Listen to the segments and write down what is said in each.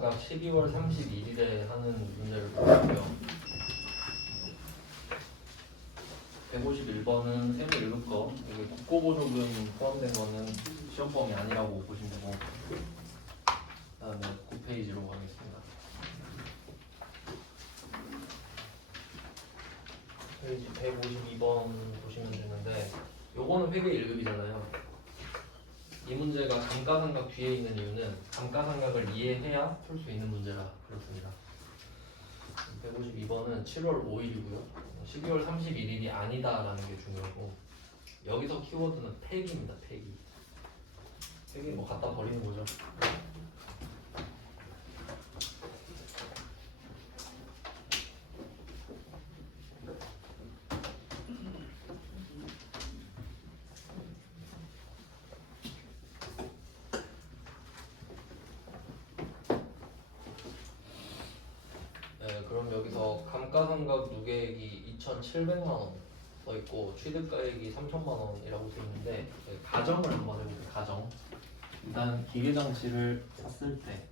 감가상각 12월 31일에 하는 문제를 보고요. 151번은 세무 1급 거, 이게 국고보조금 포함된 거는 시험범위 아니라고 보시면 되고, 그다음에 9페이지로 가겠습니다. 페이지 152번 보시면 되는데, 요거는 회계 1급이잖아요. 이 문제가 감가상각 뒤에 있는 이유는 감가상각을 이해해야 풀 수 있는 문제라 그렇습니다. 152번은 7월 5일이고요. 12월 31일이 아니다라는 게 중요하고, 여기서 키워드는 폐기입니다. 폐기. 폐기 뭐 갖다 버리는 거죠. 네, 그럼 여기서 감가상각 누계액이 2,700만 원 써 있고 취득가액이 3,000만 원이라고 써 있는데, 가정을 한번 해볼게요. 가정. 일단 기계장치를 샀을 때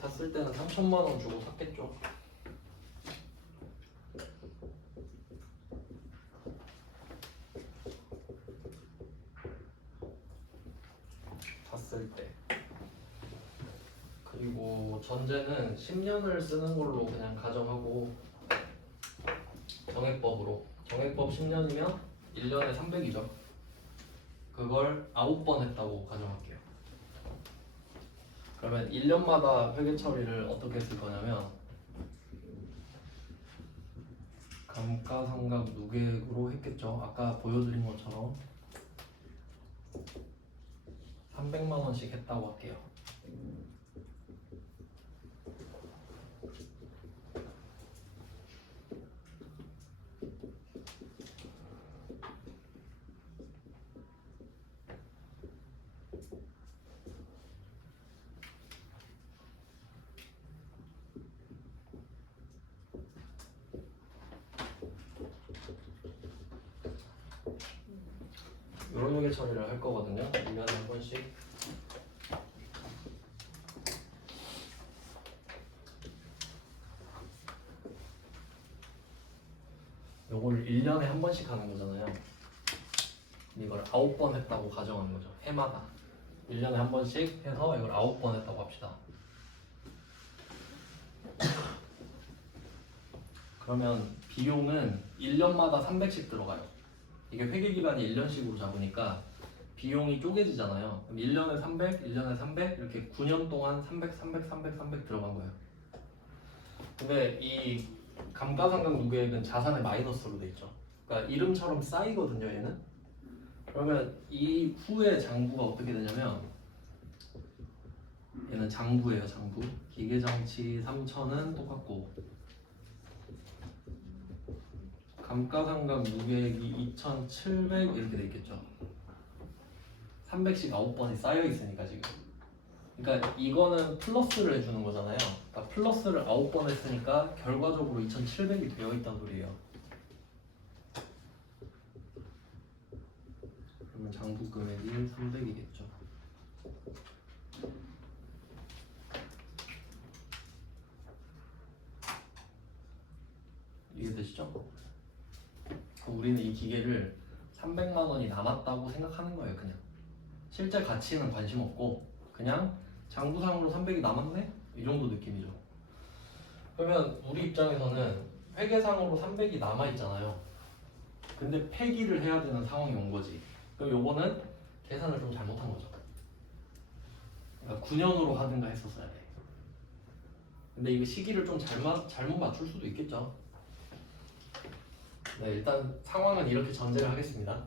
샀을 때는 3,000만 원 주고 샀겠죠. 샀을 때. 그리고 전제는 10년을 쓰는 걸로 그냥 가정하고, 정액법 10년이면 1년에 300이죠. 그걸 9번 했다고 가정할게요. 그러면 1년마다 회계 처리를 어떻게 했을 거냐면, 감가상각 누계액으로 했겠죠. 아까 보여드린 것처럼 300만 원씩 했다고 할게요. 이런 회계 처리를 할 거거든요. 1년에 한 번씩. 요걸 1년에 한 번씩 하는 거잖아요. 이걸 9번 했다고 가정하는 거죠. 해마다 1년에 한 번씩 해서 이걸 9번 했다고 합시다. 그러면 비용은 1년마다 300씩 들어가요. 이게 회계기간이 1년씩으로 잡으니까 비용이 쪼개지잖아요. 그럼 1년에 300, 1년에 300 이렇게 9년 동안 300, 300, 300, 300 들어간 거예요. 근데 이 감가상각 누계액은 자산의 마이너스로 돼 있죠. 그러니까 이름처럼 쌓이거든요, 얘는. 그러면 이 후에 장부가 어떻게 되냐면, 얘는 장부예요, 장부. 기계장치 3,000은 똑같고, 감가상각 누계액이 2,700 이렇게 돼 있겠죠. 300씩 9번이 쌓여 있으니까 지금. 그러니까 이거는 플러스를 해주는 거잖아요. 그러니까 플러스를 9번 했으니까 결과적으로 2,700이 되어 있단 소리예요. 그러면 장부 금액이 300이겠죠. 이해되시죠? 우리는 이 기계를 300만 원이 남았다고 생각하는 거예요. 그냥 실제 가치는 관심 없고 그냥 장부상으로 300이 남았네? 이 정도 느낌이죠. 그러면 우리 입장에서는 회계상으로 300이 남아있잖아요. 근데 폐기를 해야 되는 상황이 온 거지. 그럼 요거는 계산을 좀 잘못한 거죠. 그러니까 9년으로 하든가 했었어야 돼. 근데 이거 시기를 좀 잘못 맞출 수도 있겠죠. 네, 일단 상황은 이렇게 전제를 하겠습니다.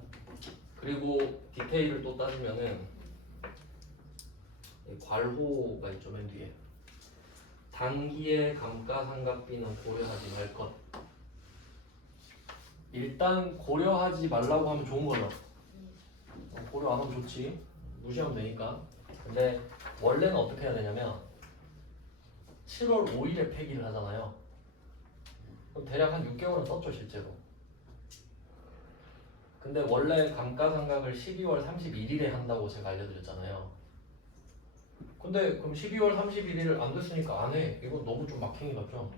그리고 디테일을 또 따지면은 괄호가 있죠, 맨 뒤에. 단기의 감가상각비는 고려하지 말 것. 일단 고려하지 말라고 하면 좋은 거죠. 고려 안 하면 좋지. 무시하면 되니까. 근데 원래는 어떻게 해야 되냐면 7월 5일에 폐기를 하잖아요. 그럼 대략 한 6개월은 썼죠 실제로. 근데 원래 감가상각을 12월 31일에 한다고 제가 알려드렸잖아요. 근데 그럼 12월 31일 안 됐으니까 안 해. 이건 너무 좀 막행이 같죠?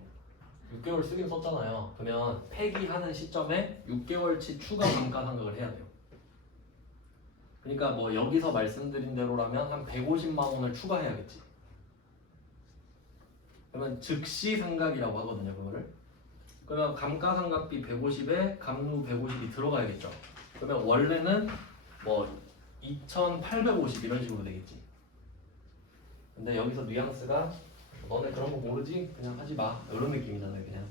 6개월 쓰긴 썼잖아요. 그러면 폐기하는 시점에 6개월치 추가 감가상각을 해야 돼요. 그러니까 뭐 여기서 말씀드린 대로라면 한 150만 원을 추가해야겠지. 그러면 즉시 상각이라고 하거든요, 그거를. 그러면 감가상각비 150에 감루 150이 들어가야겠죠. 그러면 원래는 뭐 2,850 이런 식으로 되겠지. 근데 여기서 뉘앙스가 너네 그런 거 모르지? 그냥 하지 마. 이런 느낌이잖아요, 그냥.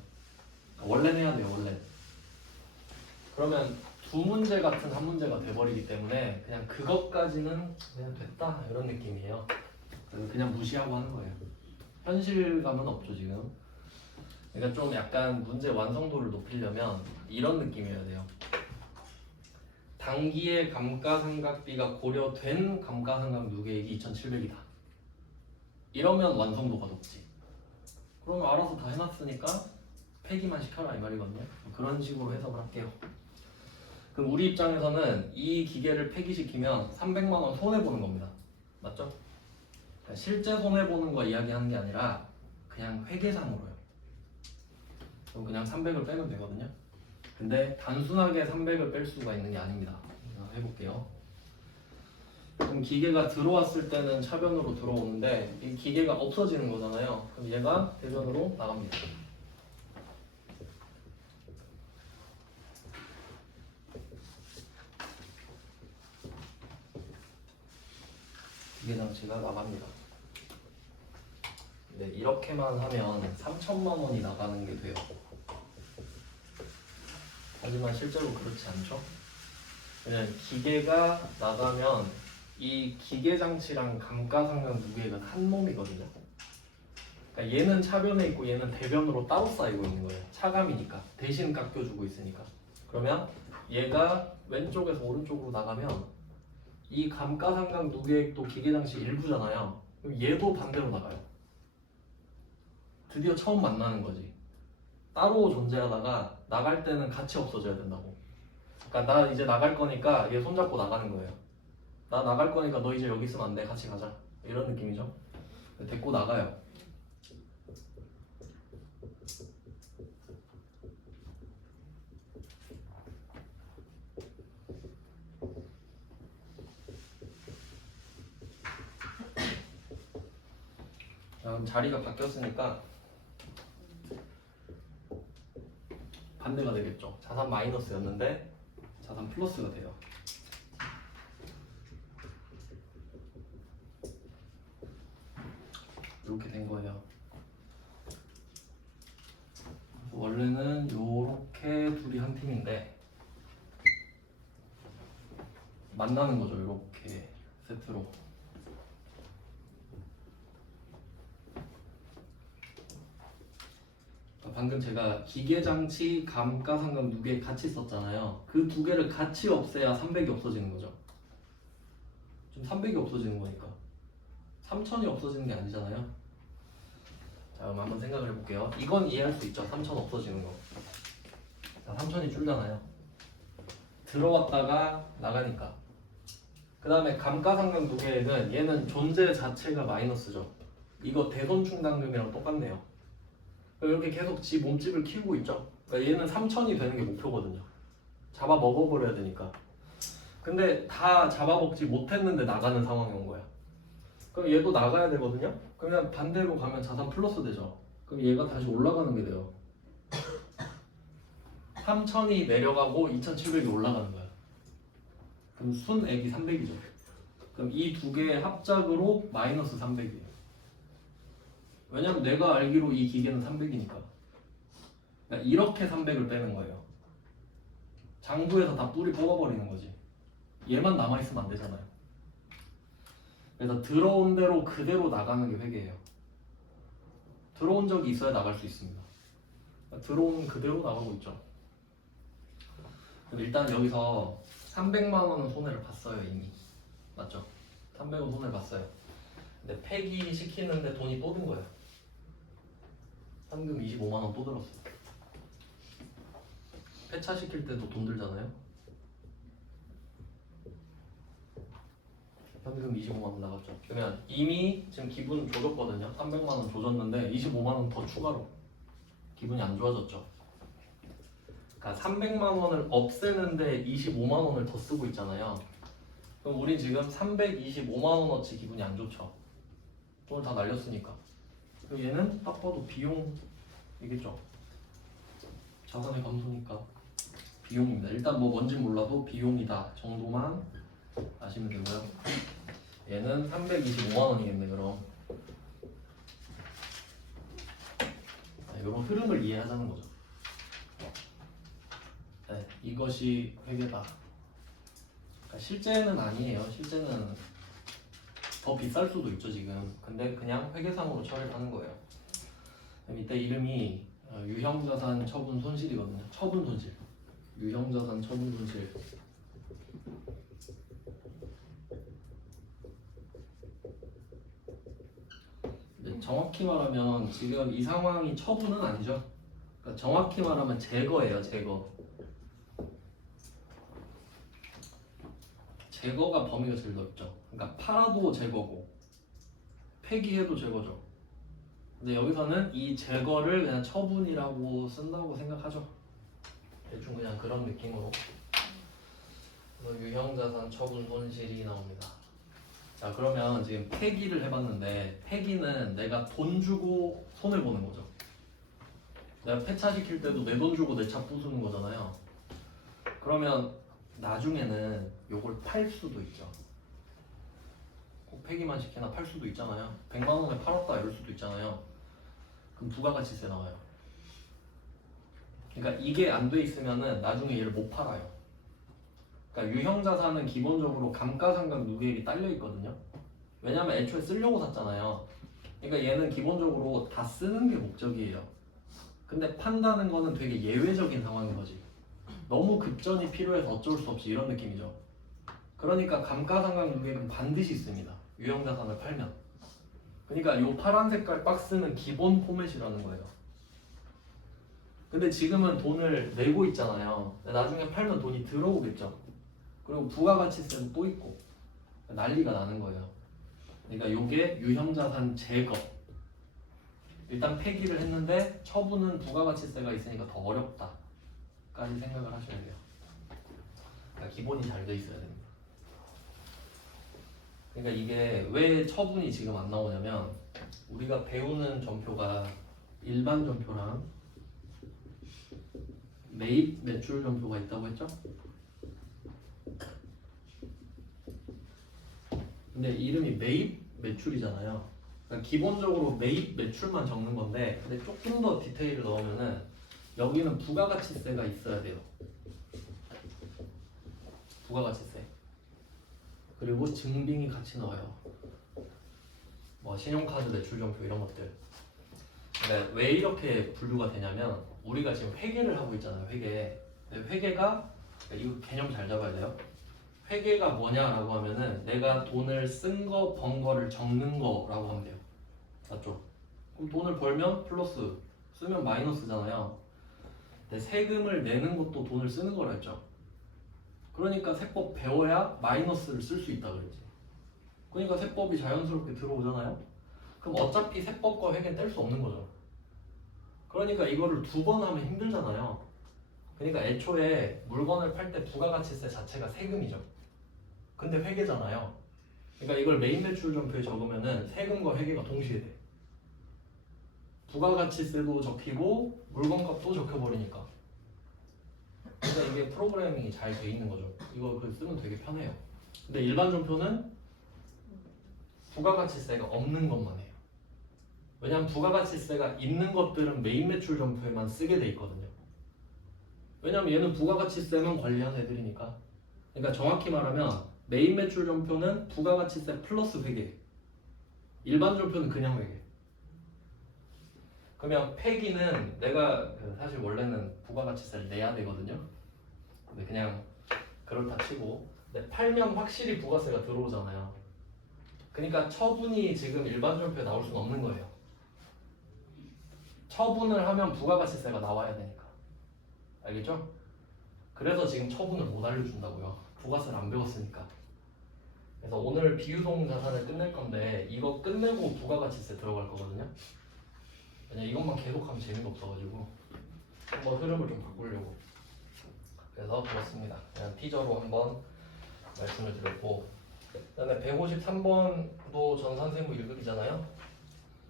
원래는 해야 돼요, 원래. 그러면 두 문제 같은 한 문제가 돼버리기 때문에 그냥 그것까지는 그냥 됐다 이런 느낌이에요. 그래서 그냥 무시하고 하는 거예요. 현실감은 없죠 지금. 그러니까 좀 약간 문제 완성도를 높이려면 이런 느낌이어야 돼요. 단기의 감가상각비가 고려된 감가상각 누계액이 2,700이다. 이러면 완성도가 높지. 그러면 알아서 다 해놨으니까 폐기만 시켜라 이 말이거든요. 그런 식으로 해석을 할게요. 그럼 우리 입장에서는 이 기계를 폐기시키면 300만 원 손해보는 겁니다. 맞죠? 실제 손해보는 거 이야기하는 게 아니라 그냥 회계상으로요. 그럼 그냥 300을 빼면 되거든요. 근데 단순하게 300을 뺄 수가 있는 게 아닙니다. 해볼게요. 그럼 기계가 들어왔을 때는 차변으로 들어오는데 이 기계가 없어지는 거잖아요. 그럼 얘가 대변으로 나갑니다. 기계 장치가 나갑니다. 네, 이렇게만 하면 3천만 원이 나가는 게 돼요. 하지만 실제로 그렇지 않죠? 왜냐면 기계가 나가면 이 기계 장치랑 감가상각 무게가 한 몸이거든요. 그러니까 얘는 차변에 있고 얘는 대변으로 따로 쌓이고 있는 거예요. 차감이니까 대신 깎여주고 있으니까. 그러면 얘가 왼쪽에서 오른쪽으로 나가면 이 감가상각 누계액도 기계장치 일부잖아요. 그럼 얘도 반대로 나가요. 드디어 처음 만나는 거지. 따로 존재하다가 나갈 때는 같이 없어져야 된다고. 그러니까 나 이제 나갈 거니까 얘 손잡고 나가는 거예요. 나 나갈 거니까 너 이제 여기 있으면 안 돼. 같이 가자. 이런 느낌이죠. 데리고 나가요. 그럼 자리가 바뀌었으니까 반대가 되겠죠. 자산 마이너스였는데 자산 플러스가 돼요. 이렇게 된 거예요. 원래는 요렇게 둘이 한 팀인데 만나는 거죠. 이렇게 세트로. 방금 제가 기계장치, 감가상각 누계 같이 썼잖아요. 그 두 개를 같이 없애야 300이 없어지는 거죠. 지금 300이 없어지는 거니까 3000이 없어지는 게 아니잖아요. 자, 그럼 한번 생각을 해볼게요. 이건 이해할 수 있죠. 3000 없어지는 거. 자, 3000이 줄잖아요. 들어왔다가 나가니까. 그 다음에 감가상각 누계액은 얘는 존재 자체가 마이너스죠. 이거 대손충당금이랑 똑같네요. 이렇게 계속 지 몸집을 키우고 있죠. 그러니까 얘는 3000이 되는 게 목표거든요. 잡아 먹어버려야 되니까. 근데 다 잡아먹지 못했는데 나가는 상황이 온 거야. 그럼 얘도 나가야 되거든요. 그러면 반대로 가면 자산 플러스 되죠. 그럼 얘가 다시 올라가는 게 돼요. 3000이 내려가고 2700이 올라가는 거야. 그럼 순액이 300이죠. 그럼 이 두 개의 합작으로 마이너스 300이에요. 왜냐면 내가 알기로 이 기계는 300이니까. 그러니까 이렇게 300을 빼는 거예요. 장부에서 다 뿌리 뽑아버리는 거지. 얘만 남아있으면 안 되잖아요. 그래서 들어온 대로 그대로 나가는 게 회계예요. 들어온 적이 있어야 나갈 수 있습니다. 그러니까 들어온 그대로 나가고 있죠. 일단 여기서 300만 원은 손해를 봤어요 이미. 맞죠? 300원 손해를 봤어요. 근데 폐기 시키는데 돈이 또 든 거예요. 현금 25만 원 또 들었어. 폐차시킬 때도 돈 들잖아요. 현금 25만 원 나갔죠. 그러면 이미 지금 기분 조졌거든요. 300만 원 조졌는데 25만 원 더 추가로 기분이 안 좋아졌죠. 그러니까 300만 원을 없애는데 25만 원을 더 쓰고 있잖아요. 그럼 우리 지금 325만 원어치 기분이 안 좋죠. 돈을 다 날렸으니까. 그럼 얘는 딱 봐도 비용이겠죠. 자산의 감소니까 비용입니다. 일단 뭐 뭔지 몰라도 비용이다 정도만 아시면 되고요. 얘는 325만 원이겠네 그럼. 이런 흐름을 이해하자는 거죠. 네, 이것이 회계다. 그러니까 실제는 아니에요. 실제는 더 비쌀 수도 있죠 지금. 근데 그냥 회계상으로 처리를 하는 거예요. 이때 이름이 유형자산 처분 손실이거든요. 처분 손실. 유형자산 처분 손실. 정확히 말하면 지금 이 상황이 처분은 아니죠. 그러니까 정확히 말하면 제거예요. 제거가 범위가 제일 넓죠. 그러니까 팔아도 제거고 폐기해도 제거죠. 근데 여기서는 이 제거를 그냥 처분이라고 쓴다고 생각하죠. 대충 그냥 그런 느낌으로. 유형자산 처분 손실이 나옵니다. 자 그러면 지금 폐기를 해봤는데 폐기는 내가 돈 주고 손을 보는 거죠. 내가 폐차시킬 때도 내 돈 주고 내 차 부수는 거잖아요. 그러면 나중에는 요걸 팔 수도 있죠. 꼭 폐기만 시키나 팔 수도 있잖아요. 100만 원에 팔았다 이럴 수도 있잖아요. 그럼 부가가치세 나와요. 그러니까 이게 안 돼 있으면은 나중에 얘를 못 팔아요. 그러니까 유형자산은 기본적으로 감가상각 누계액이 딸려 있거든요. 왜냐면 애초에 쓰려고 샀잖아요. 그러니까 얘는 기본적으로 다 쓰는 게 목적이에요. 근데 판다는 거는 되게 예외적인 상황인 거지. 너무 급전이 필요해서 어쩔 수 없이 이런 느낌이죠. 그러니까 감가상각 누계액은 반드시 있습니다. 유형자산을 팔면. 그러니까 이 파란 색깔 박스는 기본 포맷이라는 거예요. 근데 지금은 돈을 내고 있잖아요. 나중에 팔면 돈이 들어오겠죠. 그리고 부가가치세는 또 있고 난리가 나는 거예요. 그러니까 이게 유형자산 제거. 일단 폐기를 했는데 처분은 부가가치세가 있으니까 더 어렵다까지 생각을 하셔야 돼요. 그러니까 기본이 잘 돼 있어야 됩니다. 그러니까 이게 왜 처분이 지금 안 나오냐면 우리가 배우는 전표가 일반 전표랑 매입 매출 전표가 있다고 했죠? 근데 이름이 매입 매출이잖아요. 그러니까 기본적으로 매입 매출만 적는 건데 근데 조금 더 디테일을 넣으면은 여기는 부가가치세가 있어야 돼요. 부가가치세. 그리고 증빙이 같이 나와요. 뭐 신용카드 매출 전표 이런 것들. 그러니까 왜 이렇게 분류가 되냐면 우리가 지금 회계를 하고 있잖아요. 회계가 이거 개념 잘 잡아야 돼요. 회계가 뭐냐라고 하면은 내가 돈을 쓴 거, 번 거를 적는 거라고 하면 돼요. 맞죠? 그럼 돈을 벌면 플러스, 쓰면 마이너스잖아요. 근데 세금을 내는 것도 돈을 쓰는 거라 했죠. 그러니까 세법 배워야 마이너스를 쓸 수 있다 그랬지. 그러니까 세법이 자연스럽게 들어오잖아요. 그럼 어차피 세법과 회계는 뗄 수 없는 거죠. 그러니까 이거를 두 번 하면 힘들잖아요. 그러니까 애초에 물건을 팔 때 부가가치세 자체가 세금이죠. 근데 회계잖아요. 그러니까 이걸 메인 매출 전표에 적으면은 세금과 회계가 동시에 돼. 부가가치세도 적히고 물건값도 적혀버리니까. 그러니까 이게 프로그래밍이 잘 돼 있는 거죠. 이거 쓰면 되게 편해요. 근데 일반 전표는 부가가치세가 없는 것만 해요. 왜냐면 부가가치세가 있는 것들은 메인 매출 전표에만 쓰게 돼 있거든요. 왜냐면 얘는 부가가치세만 관리하는 애들이니까. 그러니까 정확히 말하면 메인 매출 전표는 부가가치세 플러스 회계. 일반 전표는 그냥 회계. 그러면 폐기는 내가 사실 원래는 부가가치세를 내야 되거든요. 근데 그냥 그렇다 치고 근데 팔면 확실히 부가세가 들어오잖아요. 그러니까 처분이 지금 일반 전표에 나올 수는 없는 거예요. 처분을 하면 부가가치세가 나와야 되니까. 알겠죠? 그래서 지금 처분을 못 알려준다고요. 부가세를 안 배웠으니까. 그래서 오늘 비유동 자산을 끝낼 건데 이거 끝내고 부가가치세 들어갈 거거든요. 그냥 이것만 계속하면 재미가 없어가지고 한번 흐름을 좀 바꾸려고. 그래서 그렇습니다. 그냥 티저로 한번 말씀을 드렸고, 그다음에 153번도 전산세무 1급이잖아요.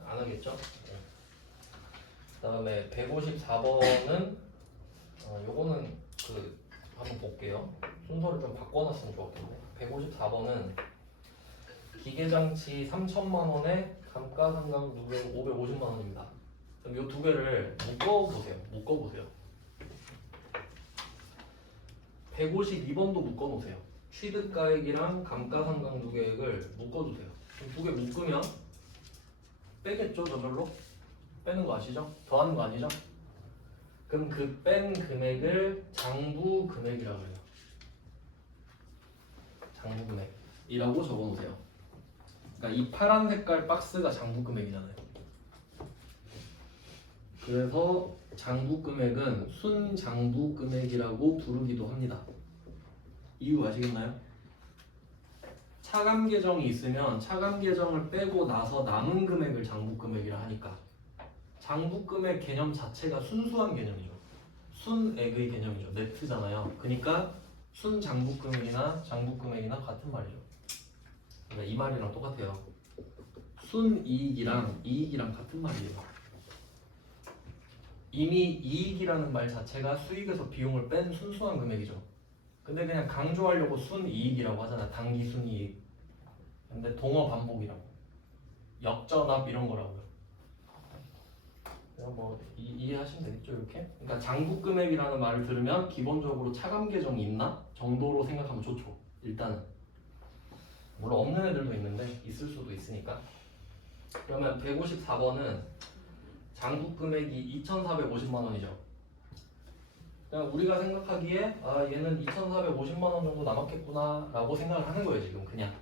안 하겠죠? 네. 그다음에 154번은 요거는 한번 볼게요. 순서를 좀 바꿔놨으면 좋았겠네. 154번은 기계장치 3천만 원에 감가상각 누계 550만 원입니다. 그럼 이 두 개를 묶어보세요. 152번도 묶어놓으세요. 취득가액이랑 감가상각 누계액을 묶어주세요. 두 개 묶으면 빼겠죠, 저절로? 빼는 거 아시죠? 더하는 거 아니죠? 그럼 그 뺀 금액을 장부 금액이라고 해요. 장부 금액이라고 적어놓으세요. 그러니까 이 파란 색깔 박스가 장부 금액이잖아요. 그래서 장부 금액은 순장부 금액이라고 부르기도 합니다. 이유 아시겠나요? 차감 계정이 있으면 차감 계정을 빼고 나서 남은 금액을 장부 금액이라 하니까 장부 금액 개념 자체가 순수한 개념이죠. 순액의 개념이죠. 네트잖아요. 그러니까 순장부 금액이나 장부 금액이나 같은 말이죠. 그러니까 이 말이랑 똑같아요. 순이익이랑 이익이랑 같은 말이에요. 이미 이익이라는 말 자체가 수익에서 비용을 뺀 순수한 금액이죠. 근데 그냥 강조하려고 순이익이라고 하잖아. 단기 순이익. 근데 동어 반복이라고. 역전압 이런 거라고요. 그냥 뭐 이해하시면 되겠죠, 이렇게? 그러니까 장부 금액이라는 말을 들으면 기본적으로 차감 계정이 있나 정도로 생각하면 좋죠. 일단은. 물론 없는 애들도 있는데 있을 수도 있으니까. 그러면 154번은 장부 금액이 2,450만 원이죠. 그냥 우리가 생각하기에 얘는 2,450만 원 정도 남았겠구나 라고 생각을 하는 거예요, 지금 그냥.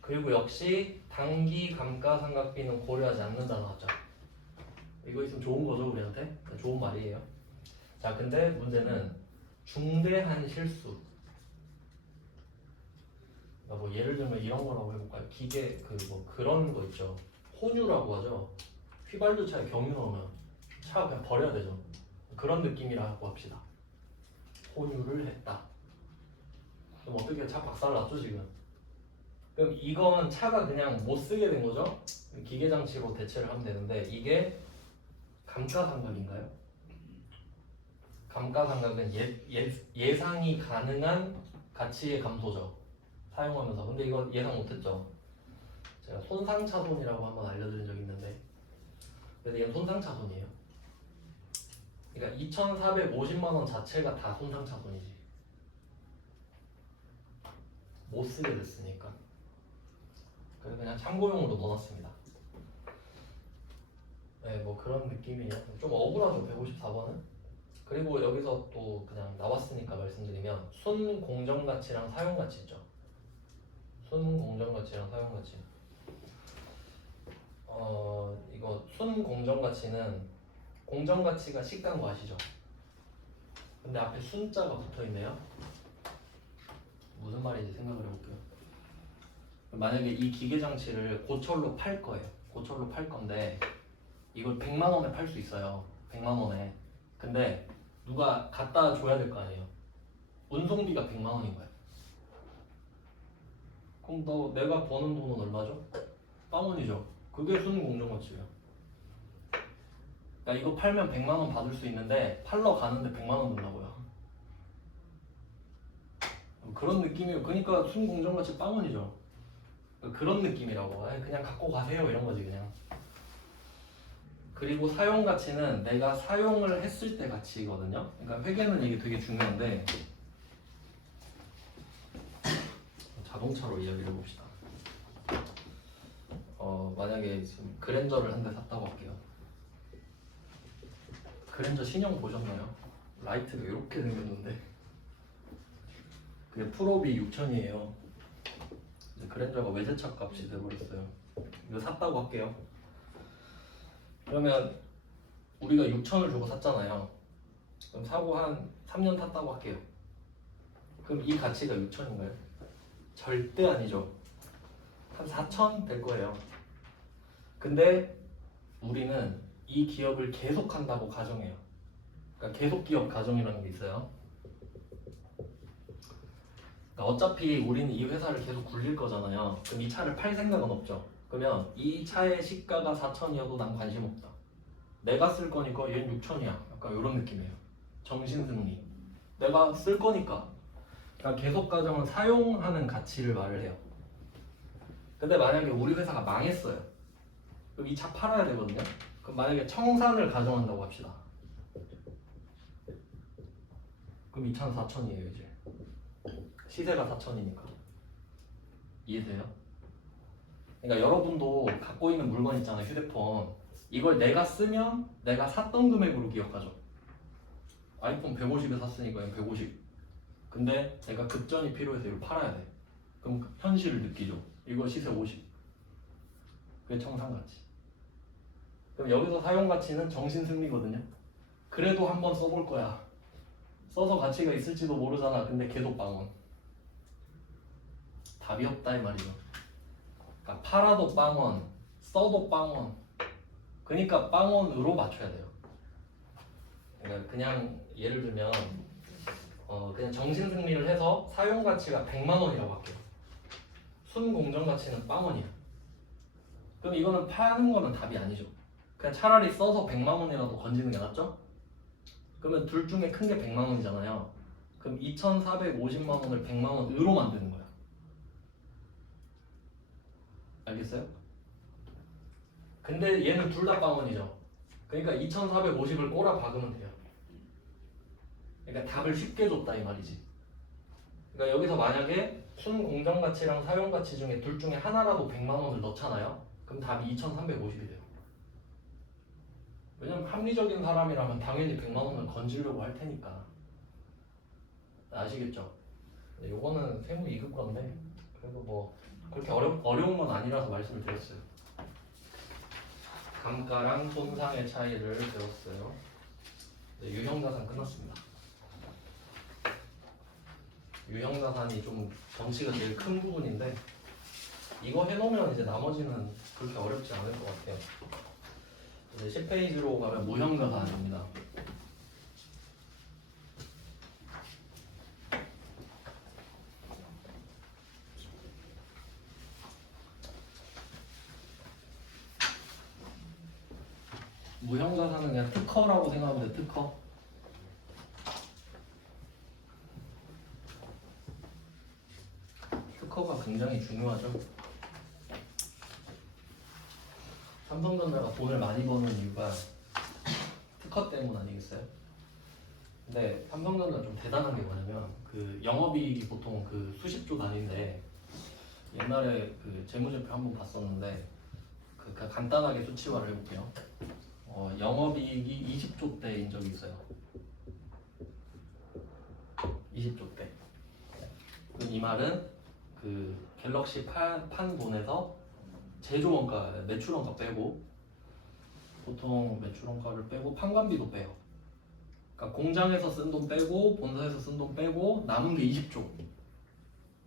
그리고 역시 단기 감가상각비는 고려하지 않는다 나왔죠. 이거 있으면 좋은 거죠, 우리한테? 좋은 말이에요. 자, 근데 문제는 중대한 실수. 그러니까 뭐 예를 들면 이런 거라고 해볼까요? 기계 그런 거 있죠. 혼유라고 하죠. 휘발유 차에 경유 넣으면 차 그냥 버려야 되죠. 그런 느낌이라고 합시다. 혼유를 했다. 그럼 어떻게 차 박살났죠 지금? 그럼 이건 차가 그냥 못 쓰게 된 거죠? 기계 장치로 대체를 하면 되는데 이게 감가상각인가요? 감가상각은 예상이 가능한 가치의 감소죠. 사용하면서. 근데 이거 예상 못했죠. 제가 손상차손이라고 한번 알려드린 적이 있는데, 그래서 얘는 손상차손이에요. 그러니까 2,450만 원 자체가 다 손상차손이지. 못 쓰게 됐으니까. 그래서 그냥 참고용으로 넣어놨습니다. 네, 뭐 그런 느낌이에요. 좀 억울하죠, 154번은. 그리고 여기서 또 그냥 나왔으니까 말씀드리면 순공정가치랑 사용가치 있죠. 순공정가치랑 사용가치. 이거 순공정가치는 공정가치가 시가인 거 아시죠? 근데 앞에 순자가 붙어있네요. 무슨 말인지 생각을 해볼게요. 만약에 이 기계장치를 고철로 팔 거예요. 고철로 팔 건데 이걸 100만 원에 팔 수 있어요. 100만 원에. 근데 누가 갖다 줘야 될 거 아니에요. 운송비가 100만 원인 거야. 그럼 내가 버는 돈은 얼마죠? 빵원이죠. 그게 순공정가치예요. 그러니까 이거 팔면 100만 원 받을 수 있는데 팔러 가는데 100만 원 든다고요. 그런 느낌이에요. 그러니까 순공정가치 빵원이죠. 그런 느낌이라고. 그냥 갖고 가세요 이런 거지 그냥. 그리고 사용가치는 내가 사용을 했을 때 가치거든요. 그러니까 회계는 이게 되게 중요한데 자동차로 이야기를 해봅시다. 만약에 지금 그랜저를 한 대 샀다고 할게요. 그랜저 신형 보셨나요? 라이트가 이렇게 생겼는데 그게 풀업이 6,000이에요. 그랜저가 외제차 값이 돼버렸어요. 이거 샀다고 할게요. 그러면 우리가 6,000을 주고 샀잖아요. 그럼 사고 한 3년 탔다고 할게요. 그럼 이 가치가 6천인가요? 절대 아니죠. 한 4천 될 거예요. 근데 우리는 이 기업을 계속한다고 가정해요. 그러니까 계속 기업 가정이라는 게 있어요. 그러니까 어차피 우리는 이 회사를 계속 굴릴 거잖아요. 그럼 이 차를 팔 생각은 없죠. 그러면 이 차의 시가가 4천이어도 난 관심 없다. 내가 쓸 거니까 얘는 6천이야. 약간 이런 느낌이에요. 정신승리. 내가 쓸 거니까. 그러니까 계속 가정은 사용하는 가치를 말을 해요. 근데 만약에 우리 회사가 망했어요. 그럼 이 차 팔아야 되거든요. 그럼 만약에 청산을 가정한다고 합시다. 그럼 이 차는 4천이에요 이제. 시세가 4천이니까. 이해돼요? 그러니까 여러분도 갖고 있는 물건 있잖아요. 휴대폰. 이걸 내가 쓰면 내가 샀던 금액으로 기억하죠. 아이폰 150에 샀으니까 150. 근데 내가 급전이 필요해서 이걸 팔아야 돼. 그럼 현실을 느끼죠. 이거 시세 50. 그게 청산가치. 그럼 여기서 사용가치는 정신승리거든요. 그래도 한번 써볼 거야. 써서 가치가 있을지도 모르잖아. 근데 계속 빵원. 답이 없다 이 말이죠. 그러니까 팔아도 빵원, 써도 빵원. 그러니까 빵원으로 맞춰야 돼요. 그러니까 그냥 예를 들면 그냥 정신승리를 해서 사용가치가 100만 원이라고 할게요. 순공정가치는 빵원이야. 그럼 이거는 파는 거는 답이 아니죠. 그냥 차라리 써서 100만 원이라도 건지는 게 낫죠? 그러면 둘 중에 큰 게 100만 원이잖아요. 그럼 2,450만 원을 100만 원으로 만드는 거야. 알겠어요? 근데 얘는 둘 다 빵원이죠. 그러니까 2,450을 꼬라 박으면 돼요. 그러니까 답을 쉽게 줬다 이 말이지. 그러니까 여기서 만약에 순공정가치랑 사용가치 중에 둘 중에 하나라도 100만 원을 넣잖아요. 그럼 답이 2,350이 돼요. 왜냐면 합리적인 사람이라면 당연히 100만 원을 건지려고 할 테니까. 아시겠죠? 요거는 세무 2급 건데 그래도 뭐 그렇게 어려운 건 아니라서 말씀을 드렸어요. 감가랑 손상의 차이를 배웠어요. 네, 유형자산 끝났습니다. 유형자산이 좀 덩치가 제일 큰 부분인데 이거 해놓으면 이제 나머지는 그렇게 어렵지 않을 것 같아요. 이제 10페이지로 가면 무형자산입니다. 무형자산은 그냥 특허라고 생각하면 돼. 특허. 특허가 굉장히 중요하죠. 삼성전자가 돈을 많이 버는 이유가 특허 때문 아니겠어요? 근데 삼성전자는 좀 대단한 게 뭐냐면 그 영업이익이 보통 그 수십조 단위인데 옛날에 그 재무제표 한번 봤었는데 그 간단하게 수치화를 해볼게요. 영업이익이 20조 대인 적이 있어요. 20조 대. 이 말은 그 갤럭시 판 돈에서 제조원가, 매출원가 빼고 보통 매출원가를 빼고 판관비도 빼요. 그러니까 공장에서 쓴 돈 빼고 본사에서 쓴 돈 빼고 남은 게 20조.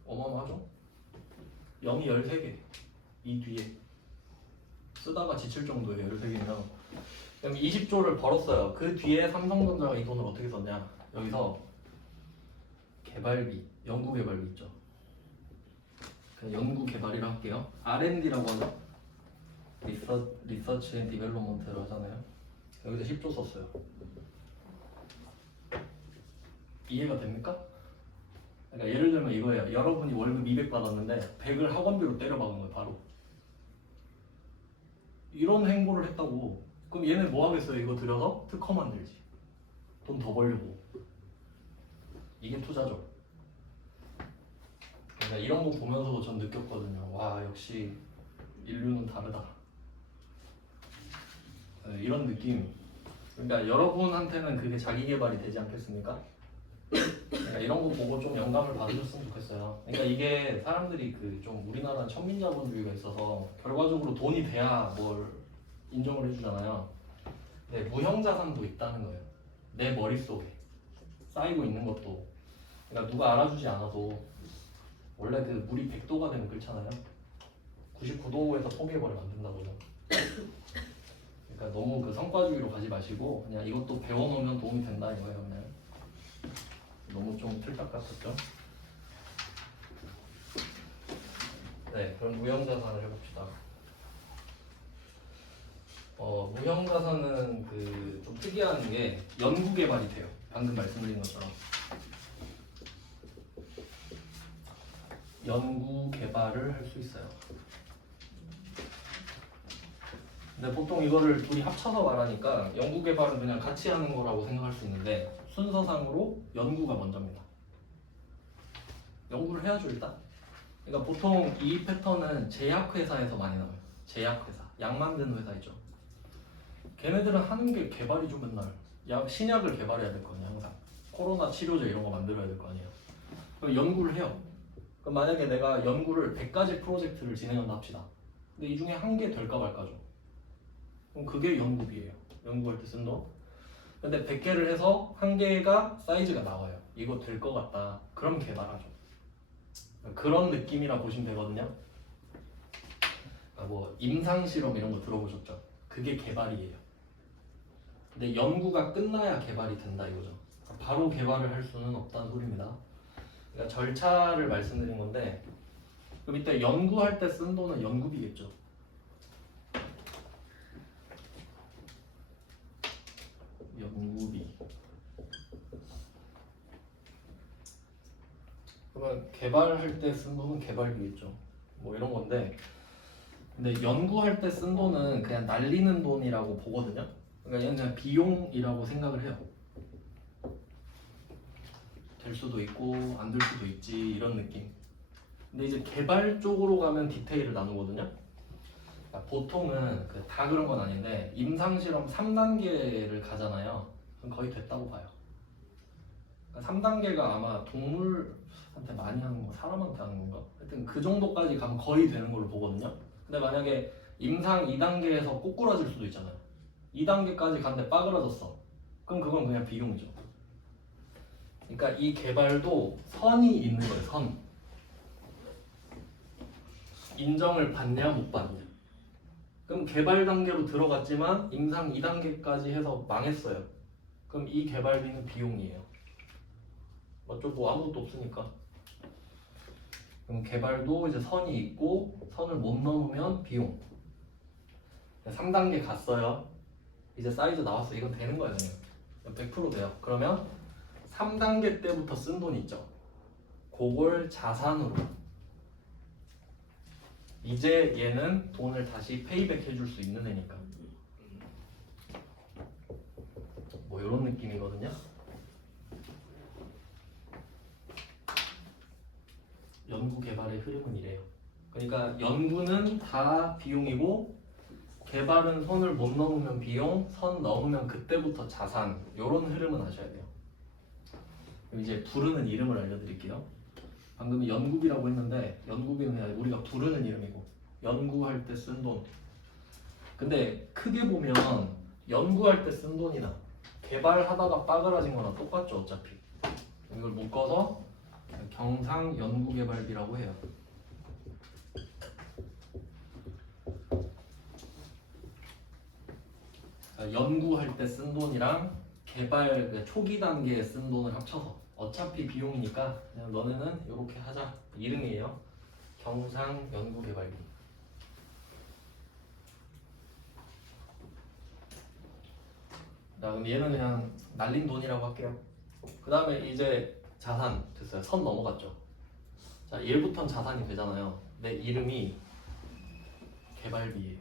어마어마하죠? 0이 13개. 이 뒤에 쓰다가 지칠 정도예요. 13개면. 그럼 20조를 벌었어요. 그 뒤에 삼성전자가 이 돈을 어떻게 썼냐? 여기서 개발비, 연구개발비 있죠. 그냥 연구개발이라 할게요. R&D라고 하죠. 리서치 앤 디벨롭먼트를 하잖아요. 여기서 10조 썼어요. 이해가 됩니까? 그러니까 예를 들면 이거예요. 여러분이 월급 200 받았는데 100을 학원비로 때려박은 거예요. 바로. 이런 행보를 했다고. 그럼 얘네 뭐 하겠어요? 이거 들여서 특허 만들지. 돈 더 벌려고. 이게 투자죠. 그러니까 이런 거 보면서도 전 느꼈거든요. 와, 역시 인류는 다르다. 네, 이런 느낌. 그러니까 여러분한테는 그게 자기 개발이 되지 않겠습니까? 그러니까 이런 거 보고 좀 영감을 받으셨으면 좋겠어요. 그러니까 이게 사람들이 그 좀 우리나라는 천민자본주의가 있어서 결과적으로 돈이 돼야 뭘 인정을 해주잖아요. 근데 무형자산도 있다는 거예요. 내 머릿속에 쌓이고 있는 것도, 그러니까 누가 알아주지 않아도 원래 그 물이 100도가 되면 끓잖아요. 99도에서 포개버려 만든다고요. 그러니까 너무 그 성과주의로 가지 마시고 그냥 이것도 배워놓으면 도움이 된다 이거예요. 그냥 너무 좀 틀딱 같았죠? 네, 그럼 무형자산을 해봅시다. 무형자산은 그 좀 특이한 게 연구 개발이 돼요. 방금 말씀드린 것처럼 연구 개발을 할 수 있어요. 근데 보통 이거를 둘이 합쳐서 말하니까 연구 개발은 그냥 같이 하는 거라고 생각할 수 있는데 순서상으로 연구가 먼저입니다. 연구를 해야죠 일단. 그러니까 보통 이 패턴은 제약회사에서 많이 나와요. 제약회사, 약 만드는 회사 있죠. 걔네들은 하는 게 개발이죠. 맨날 신약을 개발해야 될 거 아니에요. 항상 코로나 치료제 이런 거 만들어야 될 거 아니에요. 그럼 연구를 해요. 그럼 만약에 내가 연구를 100가지 프로젝트를 진행한다 합시다. 근데 이 중에 한 개 될까 말까죠. 그럼 그게 연구비예요. 연구할 때 쓴 돈. 근데 100개를 해서 한 개가 사이즈가 나와요. 이거 될 것 같다. 그럼 개발하죠. 그런 느낌이라 보시면 되거든요. 뭐 임상실험 이런 거 들어보셨죠? 그게 개발이에요. 근데 연구가 끝나야 개발이 된다 이거죠. 바로 개발을 할 수는 없다는 소리입니다. 그러니까 절차를 말씀드린 건데, 그럼 이때 연구할 때 쓴 돈은 연구비겠죠. 연구비. 그러면 개발할 때 쓴 돈은 개발비겠죠. 뭐 이런 건데, 근데 연구할 때 쓴 돈은 그냥 날리는 돈이라고 보거든요. 그러니까 얘는 그냥 비용이라고 생각을 해요. 될 수도 있고 안 될 수도 있지 이런 느낌. 근데 이제 개발 쪽으로 가면 디테일을 나누거든요. 그러니까 보통은 다 그런 건 아닌데 임상실험 3단계를 가잖아요. 그럼 거의 됐다고 봐요. 그러니까 3단계가 아마 동물한테 많이 하는 거, 사람한테 하는 건가? 하여튼 그 정도까지 가면 거의 되는 걸로 보거든요. 근데 만약에 임상 2단계에서 꼬꾸라질 수도 있잖아요. 2단계까지 갔는데 빠그라졌어. 그럼 그건 그냥 비용이죠. 그러니까 이 개발도 선이 있는 거예요. 선. 인정을 받냐 못 받냐. 그럼 개발 단계로 들어갔지만 임상 2단계까지 해서 망했어요. 그럼 이 개발비는 비용이에요. 맞죠? 뭐 아무것도 없으니까. 그럼 개발도 이제 선이 있고 선을 못 넘으면 비용. 3단계 갔어요. 이제 사이즈 나왔어. 이건 되는 거예요. 그냥 100% 돼요. 그러면 3단계 때부터 쓴 돈 있죠. 그걸 자산으로. 이제 얘는 돈을 다시 페이백 해줄 수 있는 애니까. 뭐 이런 느낌이거든요. 연구 개발의 흐름은 이래요. 그러니까 연구는 다 비용이고 개발은 선을 못 넘으면 비용, 선 넘으면 그때부터 자산. 이런 흐름은 아셔야 돼요. 이제 부르는 이름을 알려드릴게요. 방금 연구비라고 했는데 연구비는 그냥 우리가 부르는 이름이고 연구할 때 쓴 돈. 근데 크게 보면 연구할 때 쓴 돈이나 개발하다가 빠그라진 거나 똑같죠 어차피. 이걸 묶어서 경상 연구개발비라고 해요. 연구할 때 쓴 돈이랑 개발 초기 단계에 쓴 돈을 합쳐서 어차피 비용이니까 그냥 너네는 이렇게 하자 이름이에요. 경상 연구개발비. 자, 그럼 얘는 그냥 날린 돈이라고 할게요. 그 다음에 이제 자산 됐어요. 선 넘어갔죠. 자, 1부터는 자산이 되잖아요. 내 이름이 개발비예요.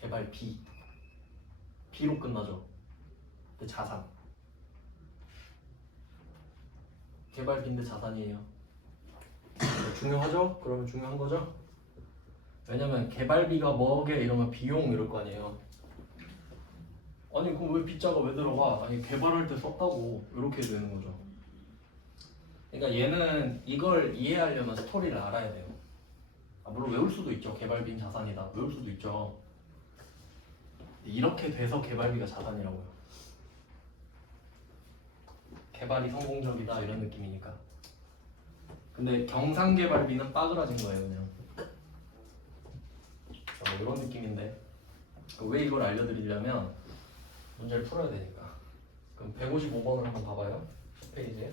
개발비. 비로 끝나죠. 근데 자산. 개발비인데 자산이에요. 중요하죠? 그러면 중요한 거죠? 왜냐면 개발비가 뭐게 이러면 비용 이럴 거 아니에요. 아니 그럼 왜 빗자가 왜 들어가? 아니 개발할 때 썼다고 이렇게 되는 거죠. 그러니까 얘는 이걸 이해하려면 스토리를 알아야 돼요. 물론 외울 수도 있죠. 개발비는 자산이다. 외울 수도 있죠. 이렇게 돼서 개발비가 자산이라고요. 개발이 성공적이다 이런 느낌이니까. 근데 경상개발비는 빠그라진 거예요 그냥. 뭐 이런 느낌인데 왜 이걸 알려드리려면 문제를 풀어야 되니까. 그럼 155번을 한번 봐봐요. 10페이지에.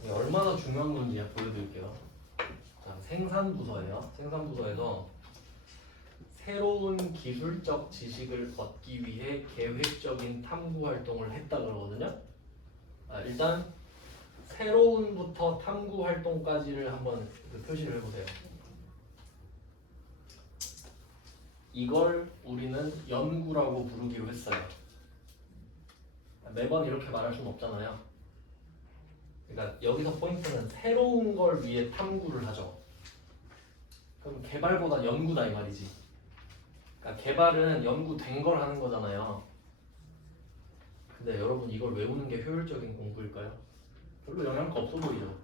이게 얼마나 중요한 건지 보여드릴게요. 자, 생산부서예요. 생산부서에서 새로운 기술적 지식을 얻기 위해 계획적인 탐구 활동을 했다 그러거든요. 일단 새로운부터 탐구 활동까지를 한번 표시를 해보세요. 이걸 우리는 연구라고 부르기로 했어요. 매번 이렇게 말할 수는 없잖아요. 그러니까 여기서 포인트는 새로운 걸 위해 탐구를 하죠. 그럼 개발보다 연구다 이 말이지. 그러니까 개발은 연구된 걸 하는 거잖아요. 근데 여러분 이걸 외우는 게 효율적인 공부일까요? 별로 영향가 없어 보이죠.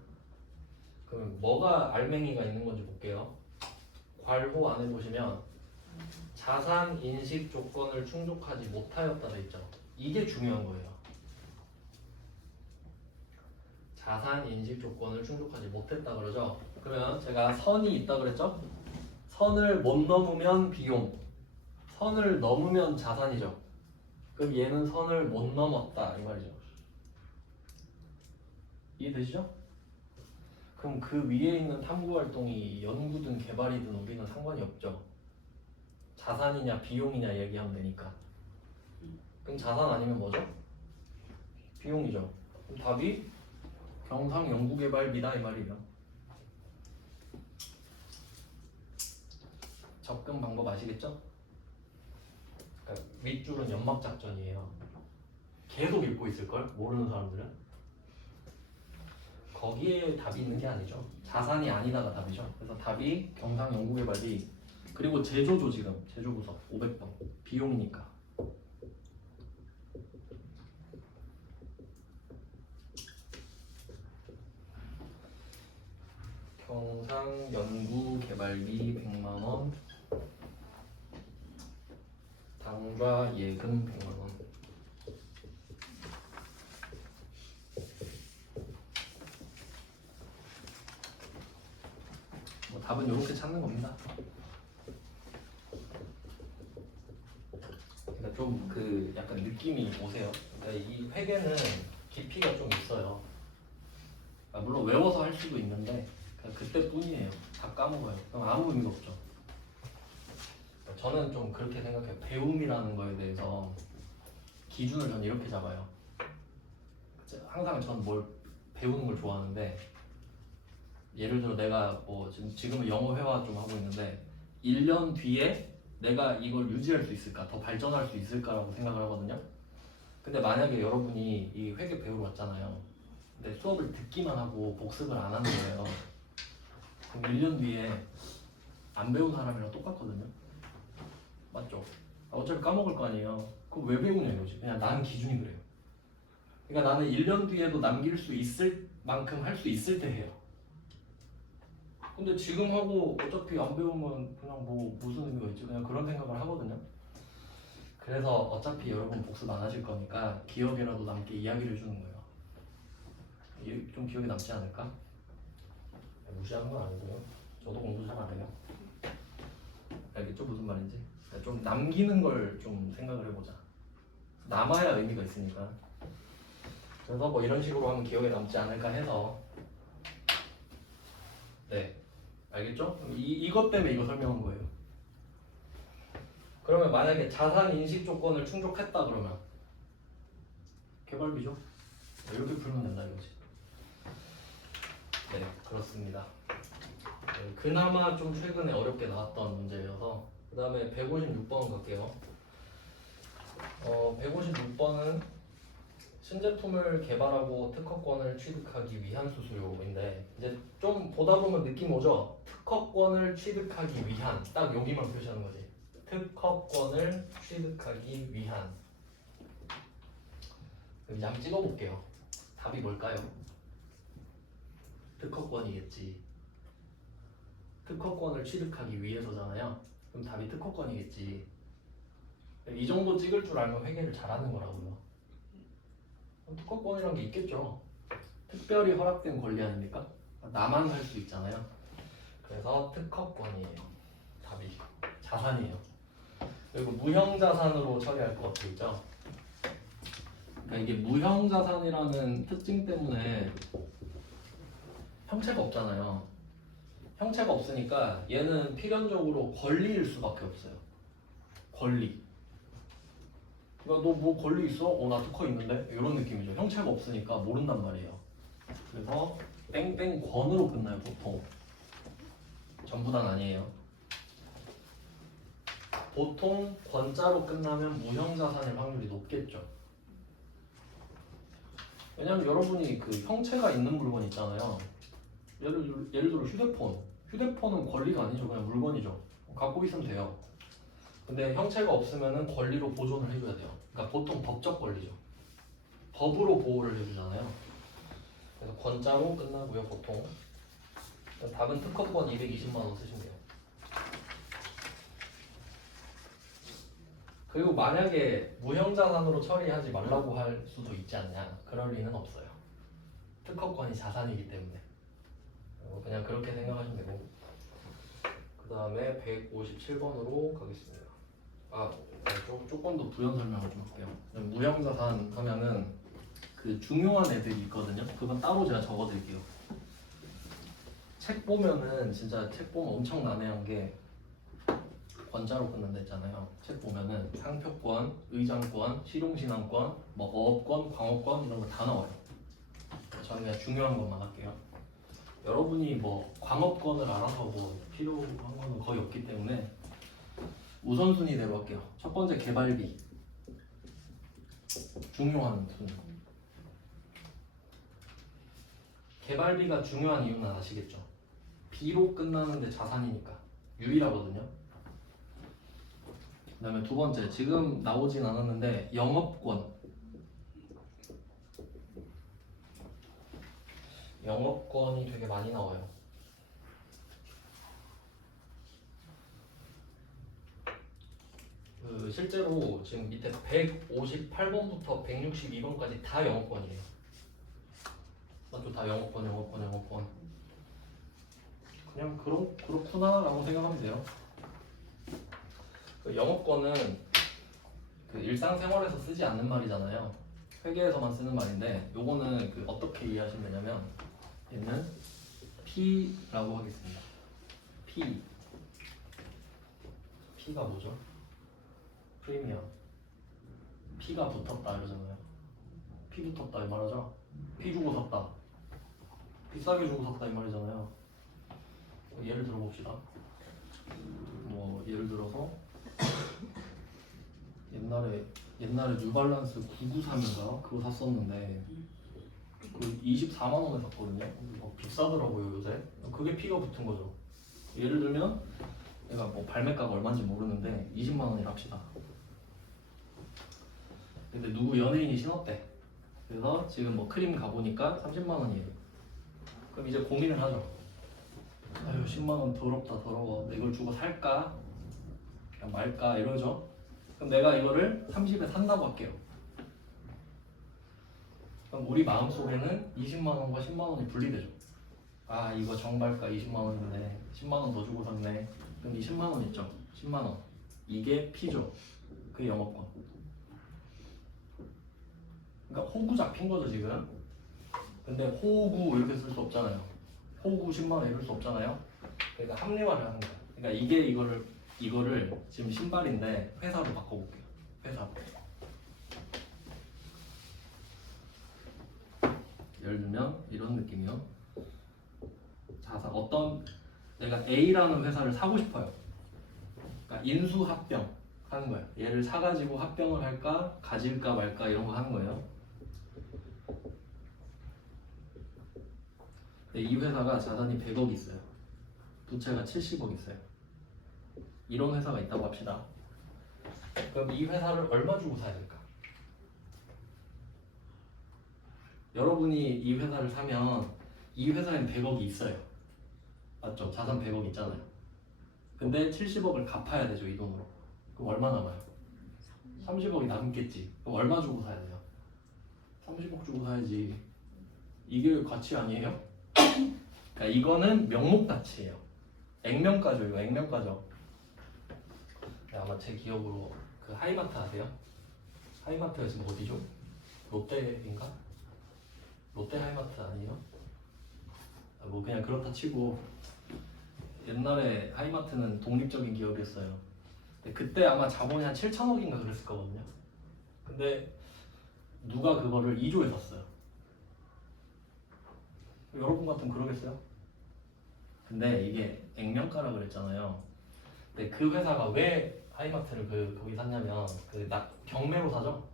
그럼 뭐가 알맹이가 있는 건지 볼게요. 괄호 안에 보시면 자산 인식 조건을 충족하지 못하였다 돼 있죠. 이게 중요한 거예요. 자산 인식 조건을 충족하지 못했다 그러죠. 그러면 제가 선이 있다 그랬죠. 선을 못 넘으면 비용, 선을 넘으면 자산이죠. 그럼 얘는 선을 못 넘었다 이 말이죠. 이해되시죠? 그럼 그 위에 있는 탐구 활동이 연구든 개발이든 우리는 상관이 없죠. 자산이냐 비용이냐 얘기하면 되니까. 그럼 자산 아니면 뭐죠? 비용이죠. 그럼 답이 경상연구개발비다 이 말이에요. 접근 방법 아시겠죠? 그러니까 윗줄은 연막작전이에요. 계속 읽고 있을걸? 모르는 사람들은. 거기에 답이 있는 게 아니죠. 자산이 아니다가 답이죠. 그래서 답이 경상연구개발비. 그리고 제조조 지금 제조부서 500번 비용이니까. 경상연구개발비 100만원, 당좌 예금 100만원. 뭐 답은 이렇게 찾는 겁니다. 그러니까 좀 그 약간 느낌이 오세요. 그러니까 이 회계는 깊이가 좀 있어요. 물론 외워서 할 수도 있는데 그때뿐이에요. 다 까먹어요. 그럼 아무 의미가 없죠. 저는 좀 그렇게 생각해요. 배움이라는 거에 대해서 기준을 저는 이렇게 잡아요. 항상 전 뭘 배우는 걸 좋아하는데, 예를 들어 내가 뭐 지금은 영어 회화 좀 하고 있는데 1년 뒤에 내가 이걸 유지할 수 있을까, 더 발전할 수 있을까라고 생각을 하거든요. 근데 만약에 여러분이 이 회계 배우러 왔잖아요. 근데 수업을 듣기만 하고 복습을 안 하는 거예요. 그럼 1년 뒤에 안 배운 사람이랑 똑같거든요. 맞죠? 어차피 까먹을 거 아니에요. 그럼 왜 배우냐 이거지. 그냥 나는 기준이 그래요. 그러니까 나는 1년 뒤에도 남길 수 있을 만큼 할 수 있을 때 해요. 근데 지금 하고 어차피 안 배우면 그냥 뭐 무슨 의미가 있지? 그냥 그런 생각을 하거든요. 그래서 어차피 여러분 복습 안 하실 거니까 기억에라도 남게 이야기를 해주는 거예요. 좀 기억에 남지 않을까? 무시하는 건 아니고요. 저도 공부 잘 안 해요. 알겠죠? 무슨 말인지? 좀 남기는 걸 좀 생각을 해보자. 남아야 의미가 있으니까. 그래서 뭐 이런 식으로 하면 기억에 남지 않을까 해서. 네, 알겠죠? 이것 때문에 이거 설명한 거예요. 그러면 만약에 자산 인식 조건을 충족했다 그러면 개발비죠? 이렇게 풀면 된다 이거지. 네, 그렇습니다. 그나마 좀 최근에 어렵게 나왔던 문제여서. 그 다음에 156번 갈게요. 156번은 신제품을 개발하고 특허권을 취득하기 위한 수수료인데, 이제 좀 보다 보면 느낌 오죠? 특허권을 취득하기 위한, 딱 여기만 표시하는 거지. 특허권을 취득하기 위한. 그럼 이제 한번 찍어볼게요. 답이 뭘까요? 특허권이겠지. 특허권을 취득하기 위해서잖아요. 그럼 답이 특허권이겠지. 이 정도 찍을 줄 알면 회계를 잘하는 거라고요. 특허권이란 게 있겠죠. 특별히 허락된 권리 아닙니까? 나만 살 수 있잖아요. 그래서 특허권이에요. 답이 자산이에요. 그리고 무형자산으로 처리할 것 같죠. 그러니까 이게 무형자산이라는 특징 때문에 형체가 없잖아요. 형체가 없으니까 얘는 필연적으로 권리일 수밖에 없어요. 권리. 그러니까 너 뭐 권리 있어? 나 특허 있는데? 이런 느낌이죠. 형체가 없으니까 모른단 말이에요. 그래서 땡땡권으로 끝나요, 보통. 전부 다는 아니에요. 보통 권자로 끝나면 무형자산일 확률이 높겠죠. 왜냐면 여러분이 그 형체가 있는 물건 있잖아요. 예를 들어 휴대폰. 휴대폰은 권리가 아니죠. 그냥 물건이죠. 갖고 있으면 돼요. 근데 형체가 없으면은 권리로 보존을 해줘야 돼요. 그러니까 보통 법적 권리죠. 법으로 보호를 해주잖아요. 그래서 권자로 끝나고요, 보통. 답은 특허권 220만 원 쓰시면 돼요. 그리고 만약에 무형자산으로 처리하지 말라고 할 수도 있지 않냐? 그럴 리는 없어요. 특허권이 자산이기 때문에. 그냥 그렇게 생각하시면 되고. 그 다음에 157번으로 가겠습니다. 조금 더 부연 설명을 좀 할게요. 무형자산 하면은 그 중요한 애들이 있거든요. 그건 따로 제가 적어드릴게요. 책 보면은 진짜 책 보면 엄청 난해한 게 권자로 끝난다 했잖아요. 책 보면은 상표권, 의장권, 실용신앙권, 뭐 어업권, 광업권 이런 거 다 나와요. 저는 그냥 중요한 것만 할게요. 여러분이 뭐 광업권을 알아서 뭐 필요한 거는 거의 없기 때문에 우선순위대로 할게요. 첫 번째 개발비. 중요한 순위. 개발비가 중요한 이유는 아시겠죠? B로 끝나는데 자산이니까 유일하거든요. 그 다음에 두 번째, 지금 나오진 않았는데 영업권. 영업권이 되게 많이 나와요. 실제로 지금 밑에 158번부터 162번까지 다 영업권이에요. 맞죠? 다 영업권. 그냥 그렇구나 라고 생각하면 돼요. 그 영업권은 그 일상생활에서 쓰지 않는 말이잖아요. 회계에서만 쓰는 말인데 요거는 그 어떻게 이해하시면 되냐면 얘는 P라고 하겠습니다. P가 뭐죠? 프리미엄. P가 붙었다 이러잖아요. P 붙었다 이 말하죠? P 주고 샀다. 비싸게 주고 샀다 이 말이잖아요. 예를 들어 봅시다. 뭐 예를 들어서 옛날에 뉴발란스 993인가 그거 샀었는데 그 24만 원에 샀거든요. 비싸더라고요 요새. 그게 P가 붙은 거죠. 예를 들면 내가 뭐 발매가가 얼마인지 모르는데 20만 원이라 합시다. 근데 누구 연예인이 신었대. 그래서 지금 뭐 크림 가보니까 30만 원이에요. 그럼 이제 고민을 하죠. 아유 10만 원 더럽다 더러워. 내가 이걸 주고 살까? 그냥 말까? 이러죠. 그럼 내가 이거를 30에 산다고 할게요. 그럼 우리 마음속에는 20만 원과 10만 원이 분리되죠. 아 이거 정발가 20만 원인데 10만 원 더 주고 샀네. 그럼 이 10만 원 있죠? 10만 원. 이게 P죠. 그게 영업권. 그러니까 호구 잡힌 거죠 지금. 근데 호구 이렇게 쓸 수 없잖아요. 호구 10만 원 이럴 수 없잖아요. 그러니까 합리화를 하는 거야. 그러니까 이거를 지금 신발인데 회사로 바꿔볼게요. 회사. 예를 들면 이런 느낌이요. 자산 내가 A라는 회사를 사고 싶어요. 그러니까 인수합병 하는 거예요. 얘를 사가지고 합병을 할까, 가질까 말까 이런 거 하는 거예요. 이 회사가 자산이 100억 있어요. 부채가 70억 있어요. 이런 회사가 있다고 합시다. 그럼 이 회사를 얼마 주고 사야 될까? 여러분이 이 회사를 사면 이 회사엔 100억이 있어요. 맞죠? 자산 100억 있잖아요. 근데 70억을 갚아야 되죠, 이 돈으로. 그럼 얼마 남아요? 30억이 남겠지. 그럼 얼마 주고 사야 돼요? 30억 주고 사야지. 이게 가치 아니에요? 그러니까 이거는 명목 가치예요. 액면가죠. 이거 액면가죠. 아마 제 기억으로 그 하이마트 아세요? 하이마트가 지금 어디죠? 롯데인가? 롯데 하이마트 아니에요? 뭐 그냥 그렇다 치고 옛날에 하이마트는 독립적인 기업이었어요. 근데 그때 아마 자본이 한 7천억인가 그랬을 거거든요. 근데 누가 그거를 2조에 샀어요. 여러분 같으면 그러겠어요? 근데 이게 액면가라 그랬잖아요. 근데 그 회사가 왜 하이마트를 거기 샀냐면 경매로 사죠.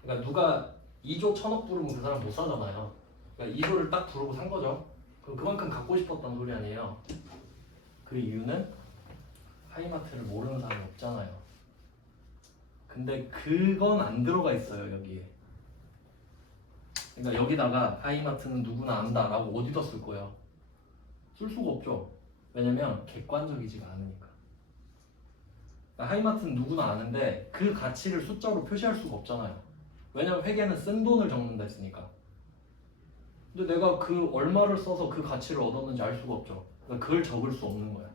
그러니까 누가 2조 1천억 부르면 그 사람 못 사잖아요. 그러니까 2조를 딱 부르고 산 거죠. 그럼 그만큼 갖고 싶었던 소리 아니에요. 그 이유는 하이마트를 모르는 사람이 없잖아요. 근데 그건 안 들어가 있어요 여기에. 그러니까 여기다가 하이마트는 누구나 안다라고 어디다 쓸 거예요? 쓸 수가 없죠. 왜냐면 객관적이지가 않으니까. 그러니까 하이마트는 누구나 아는데 그 가치를 숫자로 표시할 수가 없잖아요. 왜냐면 회계는 쓴 돈을 적는다 했으니까. 근데 내가 그 얼마를 써서 그 가치를 얻었는지 알 수가 없죠. 그러니까 그걸 적을 수 없는 거야.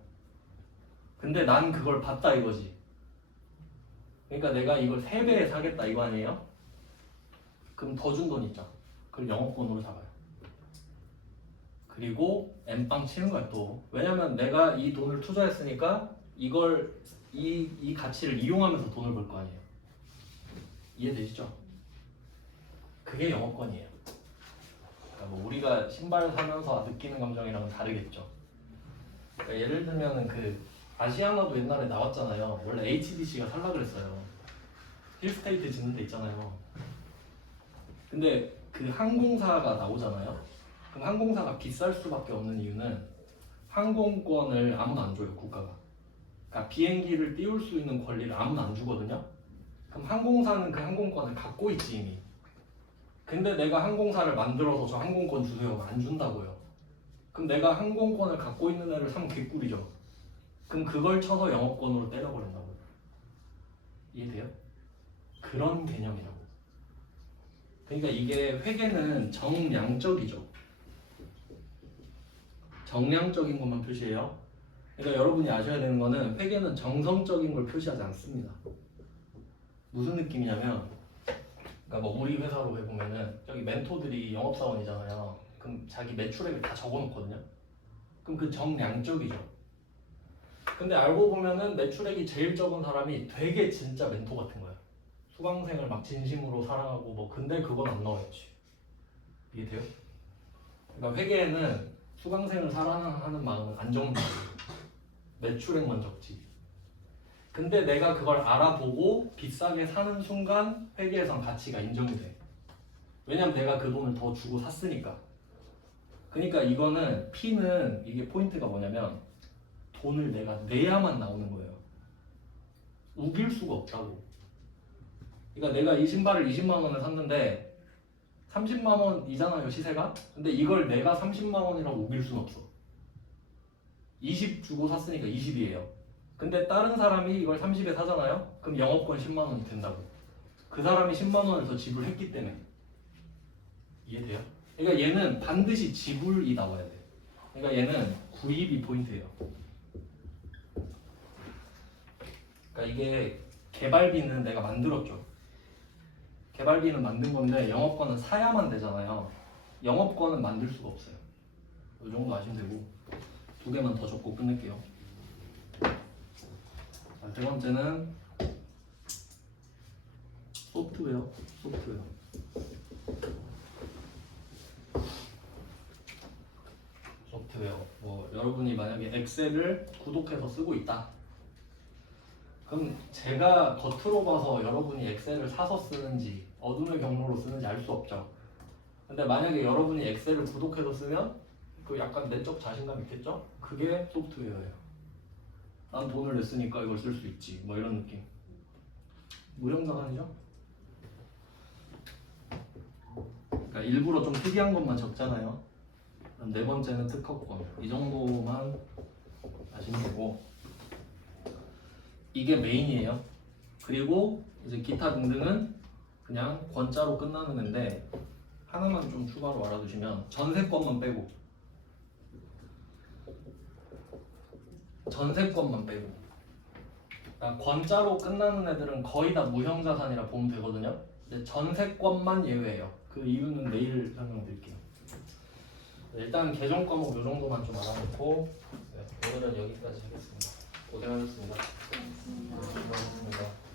근데 난 그걸 봤다 이거지. 그러니까 내가 이걸 3배에 사겠다 이거 아니에요? 그럼 더 준 돈 있죠. 그걸 영업권으로 잡아요. 그리고 엠빵 치는 거야 또. 왜냐면 내가 이 돈을 투자했으니까 이걸 이 가치를 이용하면서 돈을 벌 거 아니에요. 이해되시죠? 그게 영업권이에요. 그러니까 뭐 우리가 신발 사면서 느끼는 감정이랑은 다르겠죠. 그러니까 예를 들면은 그 아시아나도 옛날에 나왔잖아요. 원래 HDC가 살라 그랬어요. 힐스테이트 짓는 데 있잖아요. 근데 그 항공사가 나오잖아요. 그럼 항공사가 비쌀 수밖에 없는 이유는 항공권을 아무나 안 줘요, 국가가. 그러니까 비행기를 띄울 수 있는 권리를 아무나 안 주거든요. 그럼 항공사는 그 항공권을 갖고 있지 이미. 근데 내가 항공사를 만들어서 저 항공권 주세요 안 준다고요. 그럼 내가 항공권을 갖고 있는 애를 사면 개꿀이죠. 그럼 그걸 쳐서 영업권으로 때려버린다고요. 이해돼요? 그런 개념이라고. 그러니까 이게 회계는 정량적이죠. 정량적인 것만 표시해요. 그러니까 여러분이 아셔야 되는 거는 회계는 정성적인 걸 표시하지 않습니다. 무슨 느낌이냐면, 그러니까 뭐 우리 회사로 해보면은 저기 멘토들이 영업사원이잖아요. 그럼 자기 매출액을 다 적어놓거든요. 그럼 그 정량적이죠. 근데 알고 보면은 매출액이 제일 적은 사람이 되게 진짜 멘토 같은 거야. 수강생을 막 진심으로 사랑하고 뭐 근데 그건 안 나와야지. 이해돼요? 그러니까 회계에는 수강생을 사랑하는 마음은 안 적는다. 매출액만 적지. 근데 내가 그걸 알아보고 비싸게 사는 순간 회계에선 가치가 인정이 돼. 왜냐면 내가 그 돈을 더 주고 샀으니까. 그러니까 이거는 P는 이게 포인트가 뭐냐면 돈을 내가 내야만 나오는 거예요. 우길 수가 없다고. 그러니까 내가 이 신발을 20만 원에 샀는데 30만 원이잖아요 시세가. 근데 이걸 내가 30만 원이라고 우길 수는 없어. 20 주고 샀으니까 20이에요. 근데 다른 사람이 이걸 30에 사잖아요. 그럼 영업권 10만 원이 된다고. 그 사람이 10만 원을 더 지불했기 때문에. 이해돼요? 그러니까 얘는 반드시 지불이 나와야 돼. 그러니까 얘는 구입이 포인트예요. 그러니까 이게 개발비는 내가 만들었죠. 개발비는 만든 건데 영업권은 사야만 되잖아요. 영업권은 만들 수가 없어요. 이 정도 아시면 되고 2개만 더 적고 끝낼게요. 자, 3번째는 소프트웨어. 뭐 여러분이 만약에 엑셀을 구독해서 쓰고 있다. 그럼 제가 겉으로 봐서 여러분이 엑셀을 사서 쓰는지 어둠의 경로로 쓰는지 알 수 없죠. 근데 만약에 여러분이 엑셀을 구독해서 쓰면 그 약간 내적 자신감 있겠죠? 그게 소프트웨어예요. 난 돈을 냈으니까 이걸 쓸 수 있지. 뭐 이런 느낌. 무형자산이죠? 그러니까 일부러 좀 특이한 것만 적잖아요. 그럼 4번째는 특허권. 이 정도만 아시면 되고 이게 메인이에요. 그리고 이제 기타 등등은 그냥 권자로 끝나는 애인데 하나만 좀 추가로 알아두시면 전세권만 빼고 그러니까 권자로 끝나는 애들은 거의 다 무형자산이라 보면 되거든요. 근데 전세권만 예외예요. 그 이유는 내일 설명드릴게요. 일단 개정 과목 이 정도만 좀 알아놓고 오늘은 여기까지 하겠습니다. 고생하셨습니다. 고맙습니다. 수고하셨습니다.